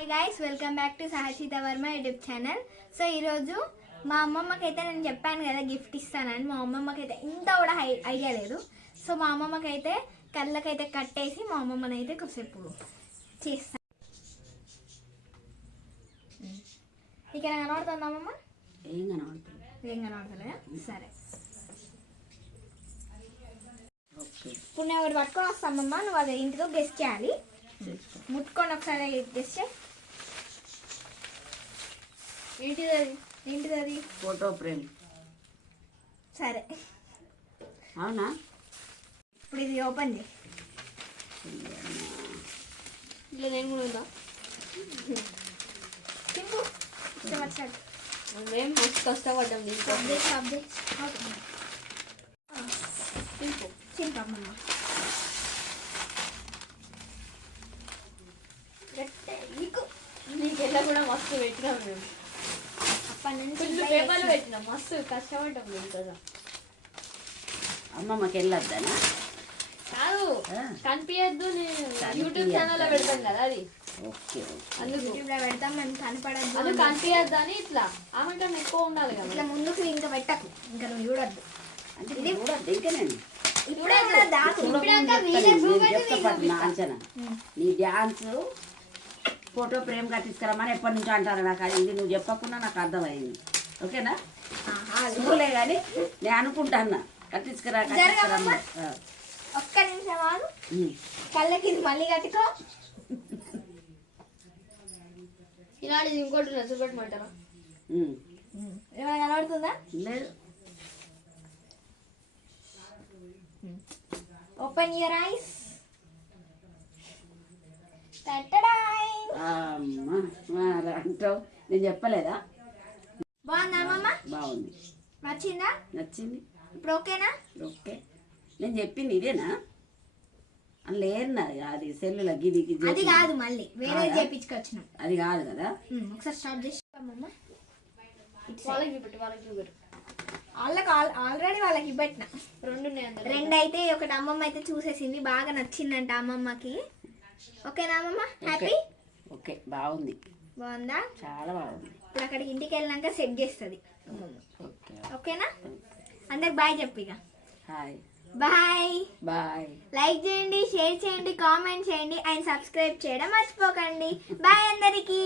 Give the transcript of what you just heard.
Hi guys, welcome back to Sahachita Varma YouTube channel. So ఈరోజు మా అమ్మమ్మకైతే నేను చెప్పాను కదా గిఫ్ట్ ఇస్తానని. మా అమ్మమ్మకైతే ఇంత కూడా ఐడియా లేదు. సో మా అమ్మమ్మకైతే కళ్ళకైతే కట్టేసి మా అమ్మమ్మని అయితే కొద్దిసేపు చేస్తాను. ఇక్కడ కనబడుతుంది అమ్మమ్మ? ఏం కనబడతలేదా? సరే, ఇప్పుడు నేను ఒకటి పట్టుకొని వస్తామమ్మ. నువ్వు అది ఇంటితో గెస్ట్ చేయాలి. ముట్టుకొని ఒకసారి గెస్ట్ చేయి. ఏంటిది అది? Photo frame. సరే, అవునా? ఇప్పుడు ఇది ఓపెన్ చేయి. ఇలా నేను కూడా ఉందా? చింపు వచ్చాడు. మేము మస్తు కష్టపడ్డాం దీనికి. చింపమ్మమ్మ. నీకెళ్ళ కూడా మస్తు పెట్టినాం మేము. అప్పటి నుంచి ఫుల్ పేపర్లు పెట్టినాం, మస్తు కష్టపడ్డాం మేము కదా. అమ్మమ్మకి వెళ్ళొద్దానా? కాదు, కనిపించద్దు. నేను యూట్యూబ్ ఛానల్ లో పెడతాం కదా, అది ఓకే. అందుకు యూట్యూబ్లో పెడతాం, మనం కనపడద్దు. అది కనిపించద్దు అని ఇట్లా ఆమె కన్నా ఎక్కువ ఉండాలి కదా. ఇట్లా ముందుకు ఇంకా పెట్టకు, ఇంకా నువ్వు చూడద్దు. అంటే ఇది చూడద్దు ఇంకా. నేను ఇప్పుడే కూడా దాకు అంచనా నీ డ్యాన్స్ ఫోటో ఫ్రేమ్ కట్టించుకురమ్మని ఎప్పటి నుంచో అంటారు. నాకు అది ఇది నువ్వు చెప్పకుండా నాకు అర్థమైంది. ఓకేనా? చూడలే కానీ నేను అనుకుంటాను కట్టించుకురా. ఒక్క నిమిషం ఆగు. కళ్ళకి ఇది మళ్ళీ కట్టుకో. ఇలాంటిది ఇంకోటి డ్రెస్ పెట్టమంటారా? ఏమైనా కనబడుతుందా? లేదు. Open your eyes. అంటావు, నేను చెప్పలేదా? బాగుందా అమ్మమ్మ? బాగుంది. నచ్చిందా? నచ్చింది. ఇప్పుడు ఓకేనా? ఓకే. నేను చెప్పింది ఇదేనా? లేదన్నది అది సెల్లుల గిది అది కాదు, మళ్ళీ వేరే చేపించుకొచ్చినాం. అది కాదు కదా. ఒకసారి స్టాప్ చేసి అమ్మమ్మ. వాళ్ళకి చూపెట్టు, వాళ్ళకి చూపెట్టు. వాళ్ళకి ఆల్రెడీ వాళ్ళకి పెట్టిన రెండు అయితే. ఒకటి అమ్మమ్మ అయితే చూసేసింది, బాగా నచ్చిందంట అమ్మమ్మకి. ఓకేనా అమ్మమ్మ? హ్యాపీ? ఓకే, బాగుంది. బాగుందా? చాలా బాగుంది. ఇప్పుడు అక్కడికి ఇంటికి వెళ్ళినాక సెట్ చేస్తుంది అమ్మమ్మ. ఓకేనా? అందరికి బాయ్ చెప్పు ఇక. Hi, bye. బాయ్. లైక్ చేయండి, షేర్ చేయండి, కామెంట్ చేయండి అండ్ సబ్స్క్రైబ్ చేయడం మర్చిపోకండి. బాయ్ అందరికీ.